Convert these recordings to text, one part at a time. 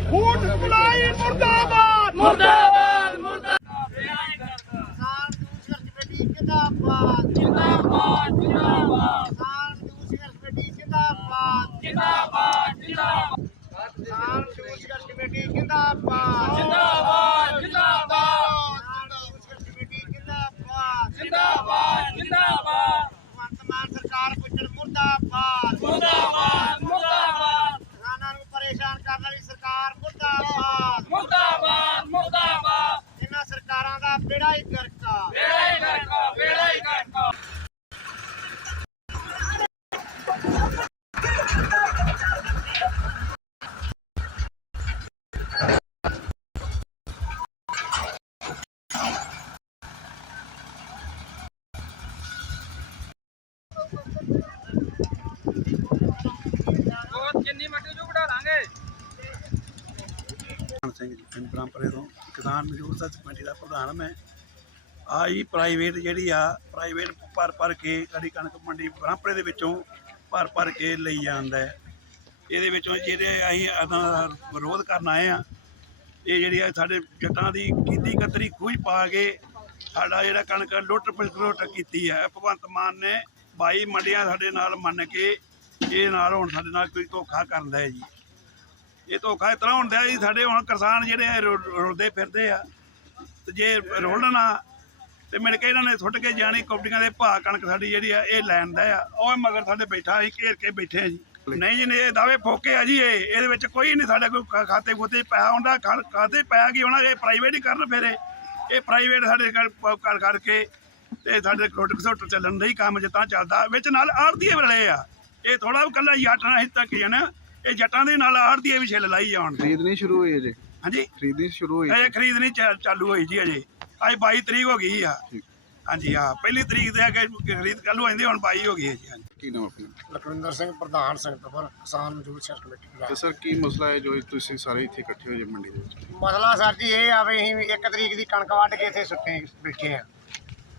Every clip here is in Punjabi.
ਫੂਡ ਸਪਲਾਈ ਮੁਰਦਾਬਾਦ! ਮੁਰਦਾਬਾਦ ਮੁਰਦਾਬਾਦ! ਕਿਸਾਨ ਦੂਸਰ ਕਮੇਟੀ ਜਿੰਦਾਬਾਦ ਜਿੰਦਾਬਾਦ ਜਿੰਦਾਬਾਦ! ਕਿਸਾਨ ਸਿੰਘ ਜੀ, ਪਿੰਡ ਬ੍ਰਹਮਪੁਰੇ ਤੋਂ। ਕਿਸਾਨ ਮਜ਼ਦੂਰ ਸੱਚ ਕਮੇਟੀ ਦਾ ਪ੍ਰਧਾਨ ਮੈਂ। ਆ ਜੀ ਪ੍ਰਾਈਵੇਟ ਜਿਹੜੀ ਆ ਪ੍ਰਾਈਵੇਟ ਭਰ ਭਰ ਕੇ ਸਾਡੀ ਕਣਕ ਮੰਡੀ ਬ੍ਰਹਮਪੁਰੇ ਦੇ ਵਿੱਚੋਂ ਭਰ ਭਰ ਕੇ ਲਈ ਜਾਂਦਾ ਹੈ। ਇਹਦੇ ਵਿੱਚੋਂ ਜਿਹੜੇ ਅਸੀਂ ਅਦਾਂ ਵਿਰੋਧ ਕਰਨ ਆਏ ਆ ਇਹ ਜਿਹੜੀ ਆ ਸਾਡੇ ਜੱਟਾਂ ਦੀ ਕੀਤੀ ਕਤਰੀ ਖੂਹ ਪਾ ਕੇ ਸਾਡਾ ਜਿਹੜਾ ਕਣਕ ਲੁੱਟ ਪਲਟ ਕੀਤੀ ਹੈ। ਭਗਵੰਤ ਮਾਨ ਨੇ 22 ਮੰਡੀਆਂ ਸਾਡੇ ਨਾਲ ਮੰਨ ਕੇ, ਇਹ ਨਾਲ ਹੁਣ ਸਾਡੇ ਨਾਲ ਕੋਈ ਧੋਖਾ ਕਰਦਾ ਹੈ ਜੀ। ਇਹ ਧੋਖਾ ਇਸ ਤਰ੍ਹਾਂ ਹੁੰਦਾ ਜੀ ਸਾਡੇ ਹੁਣ ਕਿਸਾਨ ਜਿਹੜੇ ਆ ਰੁ- ਰੁਲਦੇ ਫਿਰਦੇ ਆ। ਤੇ ਜੇ ਰੋਲਣਾ ਤੇ ਮਿਲ ਕੇ ਇਹਨਾਂ ਨੇ ਸੁੱਟ ਕੇ ਜਾਣੀ ਕੌਡੀਆਂ ਦੇ ਭਾਅ ਕਣਕ ਸਾਡੀ ਜਿਹੜੀ ਆ ਇਹ ਲੈਣ ਦਾ ਆ। ਉਹ ਮਗਰ ਸਾਡੇ ਬੈਠਾ ਅਸੀਂ ਘੇਰ ਕੇ ਬੈਠੇ ਆ ਜੀ। ਨਹੀਂ ਜੀ ਨਹੀਂ, ਇਹ ਦਾਅਵੇ ਫੋਕੇ ਆ ਜੀ ਇਹ। ਇਹਦੇ ਵਿੱਚ ਕੋਈ ਨਹੀਂ ਸਾਡੇ ਕੋਈ ਖਾ- ਖਾਤੇ ਖੂਤੇ ਪੈਸਾ ਹੁੰਦਾ ਖਾ- ਖਾਤੇ ਪਿਆ ਕੀ ਹੋਣਾ ਇਹ ਪ੍ਰਾਈਵੇਟ ਹੀ ਕਰਨ ਫਿਰ। ਇਹ ਇਹ ਪ੍ਰਾਈਵੇਟ ਸਾਡੇ ਕਰ ਪ- ਕਰ ਕਰਕੇ ਤੇ ਸਾਡੇ ਖੁੱਟ ਖਸੁੱਟ ਚੱਲਣ ਦਾ ਹੀ ਕੰਮ ਜਿੱਦਾਂ ਚੱਲਦਾ ਵਿੱਚ ਨਾਲ ਆੜਤੀਏ ਰਲੇ ਆ। ਇਹ ਥੋੜਾ ਕੱਲਾ ਜੱਟ ਨਾਲ ਤੱਕ ਜਾਣਾ। ਇਹ ਜੱਟਾਂ ਦੇ ਨਾਲ ਆੜਤੀਏ ਵੀ ਛਿੱਲ ਲਾਈ ਜਾਣ। ਖਰੀਦ ਨਹੀਂ ਸ਼ੁਰੂ ਹੋਈ ਅਜੇ। ਹਾਂਜੀ। ਖਰੀਦ ਨਹੀਂ ਸ਼ੁਰੂ ਹੋਈ ਇਹ ਖਰੀਦ ਨਹੀਂ ਚਾ- ਚਾਲੂ ਹੋਈ ਜੀ ਅਜੇ। ਅੱਜ 22 ਤਰੀਕ ਹੋ ਗਈ ਆ। ਠੀਕ। ਹਾਂਜੀ ਹਾਂ ਪਹਿਲੀ ਤਰੀਕ ਦੇ ਅੱਗੇ ਖਰੀਦ ਕੱਲ ਜਾਂਦੀ ਹੁਣ 22 ਹੋ ਗਈ ਹੈ ਜੀ ਹਾਂਜੀ। ਕੀ ਨਾਮ ਆਪਣਾ? ਲਖਵਿੰਦਰ ਸਿੰਘ ਪ੍ਰਧਾਨ ਸੰਗਤਪੁਰ ਕਿਸਾਨ ਮਜ਼ਦੂਰ ਸਰ ਕਮੇਟੀ ਤੇ। ਸਰ ਕੀ ਮਸਲਾ ਹੈ ਜੋ ਤੁਸੀਂ ਸਾਰੇ ਇੱਥੇ ਇਕੱਠੇ ਹੋਏ ਜੇ ਮੰਡੀ ਦੇ ਵਿੱਚ? ਮਸਲਾ ਸਰ ਜੀ ਇਹ ਆ ਵੀ ਅਸੀਂ ਇੱਕ ਤਰੀਕ ਦੀ ਕਣਕ ਵੱਢ ਕੇ ਇੱਥੇ ਸੁੱਤੇ ਬੈਠੇ ਆ।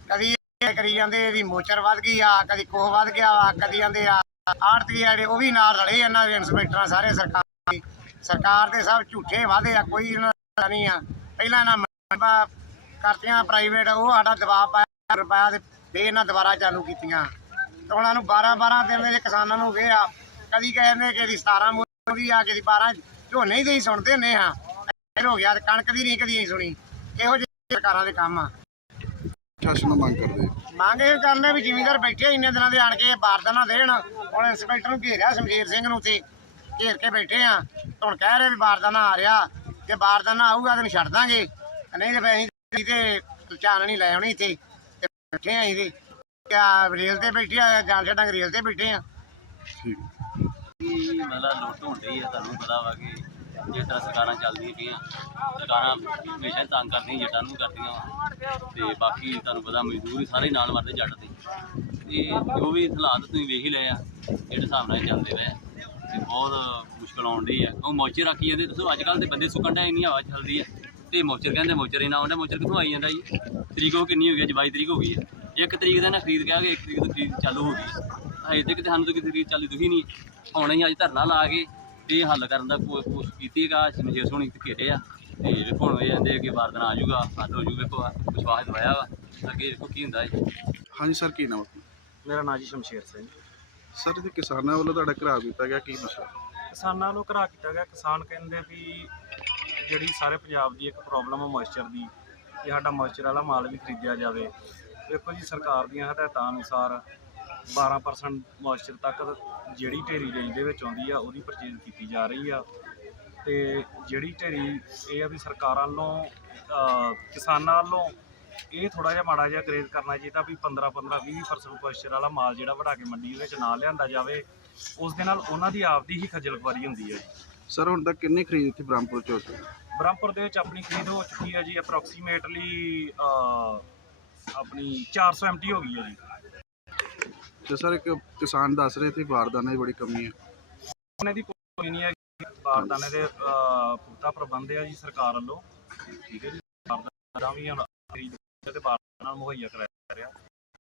ਕਦੀ ਇਹ ਕਰੀ ਜਾਂਦੇ ਵੀ ਮੋਚਰ ਵੱਧ ਗਈ ਆ ਕਦੀ ਕੋਹ ਵੱਧ ਗਿਆ ਵਾ ਕਦੀ ਜਾਂਦੇ ਆ ਆੜਤੀ ਜਿਹੜੇ, ਉਹ ਵੀ ਨਾਲ ਰਲੇ ਇਹਨਾਂ ਦੇ ਇੰਸਪੈਕਟਰਾਂ ਸਾਰੇ ਸਰਕਾਰ। ਦੇ। ਸਰਕਾਰ ਦੇ ਸਭ ਝੂਠੇ ਵਾਅਦੇ ਆ, ਕੋਈ ਇਹਨਾਂ ਦਾ ਨਹੀਂ ਆ। ਪਹਿਲਾਂ ਇਹਨਾਂ ਮੰਗਾਂ ਕਰਤੀਆਂ ਪ੍ਰਾਈਵੇਟ ਉਹ ਸਾਡਾ ਦਬਾਅ ਪਾਇਆ ਰੁਪਇਆ ਤੇ ਫੇਰ ਇਹਨਾਂ ਦੁਬਾਰਾ ਚਾਲੂ ਕੀਤੀਆਂ। ਤੇ ਉਹਨਾਂ ਨੂੰ 12 12 ਦਿਨ ਦੇ ਕਿਸਾਨਾਂ ਨੂੰ ਵੇ ਆ, ਕਦੀ ਕਹਿੰਦੇ ਕਿ ਦੀ 17 ਮੂਰੀ ਆ ਕਿ ਦੀ 12 ਝੋਨੇ ਹੀ ਦੇ ਸੁਣਦੇ ਹੁੰਦੇ ਹਾਂ ਫਿਰ ਹੋ ਗਿਆ ਤੇ ਕਣਕ ਦੀ ਨਹੀਂ ਕਦੀ ਨਹੀਂ ਸੁਣੀ। ਇਹੋ ਜਿਹੇ ਸਰਕਾਰਾਂ ਦੇ ਕੰਮ ਆ। ਸ਼ਾਸਨ ਨੂੰ ਮੰਗ ਕਰਦੇ ਮੰਗ ਇਹ ਕਰਨੇ ਵੀ ਜ਼ਿਮੀਂਦਾਰ ਬੈਠੇ ਇੰਨੇ ਦਿਨਾਂ ਦੇ ਆਣ ਕੇ ਬਾਰਦਾਨਾ ਦੇਣ। ਹੁਣ ਇੰਸਪੈਕਟਰ ਨੂੰ ਘੇਰਿਆ ਸ਼ਮਸ਼ੀਰ ਸਿੰਘ ਨੂੰ ਤੇ ਘੇਰ ਕੇ ਬੈਠੇ ਆ। ਹੁਣ ਕਹਿ ਰਹੇ ਵੀ ਬਾਰਦਾਨਾ ਆ ਰਿਹਾ ਜੇ ਬਾਰਦਾਨਾ ਆਊਗਾ ਤੈਨੂੰ ਛੱਡ ਦਾਂਗੇ। ਨਹੀਂ ਤੇ ਫਿਰ ਅਸੀਂ ਤੇ ਚਾਲ ਨਹੀਂ ਲੈ ਆਉਣੀ ਇੱਥੇ। ਤੇ ਬੈਠੇ ਆ ਤੇ। ਕਿਆ ਰੇਲ ਤੇ ਬੈਠੇ ਆ ਜਾਣ ਛੱਡਾਂਗੇ ਰੇਲ ਤੇ ਬੈਠੇ ਆ। ਠੀਕ। ਕੀ ਮਤਲਬ ਲੁੱਟ ਹੋਣ ਡਈ ਆ ਤੁਹਾਨੂੰ ਪਤਾ ਵਾ ਕਿ ਜਿਸ ਤਰ੍ਹਾਂ ਸਰਕਾਰਾਂ ਚੱਲਦੀਆਂ ਪਈਆਂ। ਸਰਕਾਰਾਂ ਹਮੇਸ਼ਾ ਤੰਗ ਕਰਦੀਆਂ ਜੱਟਾਂ ਨੂੰ ਕਰਦੀਆਂ ਵਾ। ਤੇ ਬਾਕੀ ਤੁਹਾਨੂੰ ਪਤਾ ਮਜ਼ਦੂਰ ਹੀ ਸਾਰੇ ਨਾਲ ਮਰਦੇ ਜੱਟ ਦੇ। ਤੇ ਜੋ ਵੀ ਹਾਲਾਤ ਤੁਸੀਂ ਵੇਖ ਹੀ ਲਏ ਆ ਜਿਹੜੇ ਹਿਸਾਬ ਨਾਲ ਇਹ ਚੱਲਦੇ ਪਏ ਆ, ਤੇ ਬਹੁਤ ਮੁਸ਼ਕਲ ਆਉਣ ਡਈ ਆ। ਉਹ ਮੌਚੇ ਰੱਖੀ ਜਾਂਦੇ। ਦੱਸੋ ਅੱਜ ਕੱਲ ਦੇ ਬੰਦੇ ਸੁੱਕਣ ਡਿਆ ਇੰਨੀ ਹਵਾ ਚੱਲਦੀ ਆ। ਤੇ ਮੌਚਰ ਕਹਿੰਦੇ ਮੌਚਰ ਹੀ ਨਾ ਆਉਂਦਾ ਮੌਚਰ ਕਿੱਥੋਂ ਆਈ ਜਾਂਦਾ ਜੀ? ਤਰੀਕ ਉਹ ਕਿੰਨੀ ਹੋ ਗਈ ਅੱਜ 22 ਤਰੀਕ ਹੋ ਗਈ ਹੈ ਇੱਕ ਤਰੀਕ ਦਾ ਨਾ ਖਰੀਦ ਗਿਆ ਕਿ ਇੱਕ ਤਰੀਕ ਤੋਂ ਖਰੀਦ ਚਾਲੂ ਹੋ ਗਈ ਅਜੇ ਤੱਕ ਸਾਨੂੰ ਤਾਂ ਕਿਸੇ ਤਰੀਕ ਚਾਲੂ ਦੁਖੀ ਨਹੀਂ। ਹੁਣ ਹੀ ਅੱਜ ਧਰਨਾ ਲਾ ਕੇ ਇਹ ਹੱਲ ਕਰਨ ਦਾ ਕੋ- ਕੋਸ਼ਿਸ਼ ਕੀਤੀ ਹੈਗਾ ਸਮਝੇ ਸੋਣੀ ਤੇ ਘੇਰੇ ਆ ਤੇ ਵੇਖੋ ਹੁਣ ਇਹ ਜਾਂਦੇ ਕਿ ਵਾਰਦਨ ਆ ਜਾਊਗਾ ਹੱਲ ਹੋ ਜਾਊਗਾ ਵੇਖੋ ਵਿਸ਼ਵਾਸ ਦਵਾਇਆ ਵਾ ਅੱਗੇ ਵੇਖੋ ਕੀ ਹੁੰਦਾ ਹੈ ਹਾਂਜੀ ਸਰ ਕੀ ਨਾਮ ਆਪਣਾ? ਮੇਰਾ ਨਾਂ ਜੀ ਸ਼ਮਸ਼ੇਰ ਸਿੰਘ। ਸਰ ਇਹ ਕਿਸਾਨਾਂ ਵੱਲੋਂ ਤੁਹਾਡਾ ਘਰਾਵ ਕੀਤਾ ਗਿਆ ਕੀ ਮਸਲਾ? ਕਿਸਾਨਾਂ ਨੂੰ ਘਰਾ ਕੀਤਾ ਗਿਆ। ਕਿਸਾਨ ਕਹਿੰਦੇ ਵੀ ਜਿਹੜੀ ਸਾਰੇ ਪੰਜਾਬ ਦੀ ਇੱਕ ਪ੍ਰੋਬਲਮ ਹੈ ਮੋਇਸਚਰ ਦੀ ਕਿ ਸਾਡਾ ਮੋਇਸਚਰ ਵਾਲਾ ਮਾਲ ਵੀ ਖਰੀਦਿਆ ਜਾਵੇ। ਵੇਖੋ ਜੀ ਸਰਕਾਰ ਦੀਆਂ ਹਦਾਇਤਾਂ ਅਨੁਸਾਰ 12% ਮੋਇਸਚਰ ਤੱਕ ਜਿਹੜੀ ਢੇਰੀ ਰੇਂਜ ਦੇ ਵਿੱਚ ਆਉਂਦੀ ਆ ਉਹਦੀ ਪਰਚੇਜ਼ ਕੀਤੀ ਜਾ ਰਹੀ ਆ। ਤੇ ਜਿਹੜੀ ਢੇਰੀ ਇਹ ਆ ਵੀ ਸਰਕਾਰਾਂ ਵੱਲੋਂ ਕਿਸਾਨਾਂ ਵੱਲੋਂ ਇਹ ਥੋੜਾ ਜਿਹਾ ਮਾੜਾ ਜਿਹਾ ਗ੍ਰੇਡ ਕਰਨਾ ਚਾਹੀਦਾ ਵੀ 15 15 20% ਮੋਇਸਚਰ ਵਾਲਾ ਮਾਲ ਜਿਹੜਾ ਵੜਾ ਕੇ ਮੰਡੀ ਵਿੱਚ ਨਾ ਲਿਆਂਦਾ ਜਾਵੇ। ਉਸ ਦੇ ਨਾਲ ਉਹਨਾਂ ਦੀ ਆਪਦੀ ਹੀ ਖੱਜਲ ਖੁਆਰੀ ਹੁੰਦੀ ਹੈ ਜੀ। ਸਰ ਹੁਣ ਤੱਕ ਕਿੰਨੀ ਖਰੀਦ ਇੱਥੇ ਬ੍ਰਹਮਪੁਰ ਚ ਹੋ ਚੁੱਕੀ ਹੈ? ਬ੍ਰਹਮਪੁਰ ਦੇ ਵਿੱਚ ਆਪਣੀ ਖਰੀਦ ਹੋ ਚੁੱਕੀ ਹੈ ਜੀ ਅਪਰੋਕਸੀਮੇਟਲੀ ਆਪਣੀ 400 ਐਮਟੀ ਹੋ ਗਈ ਹੈ ਜੀ। ਤੇ ਸਰ ਇੱਕ ਕਿਸਾਨ ਦੱਸ ਰਹੇ ਸੀ ਬਾਰਦਾਨੇ ਦੀ ਬੜੀ ਕਮੀ ਹੈ। ਉਹਨੇ ਦੀ ਕੋਈ ਨਹੀਂ ਹੈ ਬਾਰਦਾਨੇ ਦੇ ਅਹ, ਪ੍ਰਬੰਧ ਹੈ ਜੀ ਸਰਕਾਰ ਵੱਲੋਂ। ਠੀਕ ਹੈ ਜੀ। ਬਾਰਦਾਨਾ ਵੀ ਹੁਣ ਖਰੀਦ ਤੇ ਬਾਰਦਾਨਾ ਮੁਹੱਈਆ ਕਰਾਇਆ ਜਾ ਰਿਹਾ।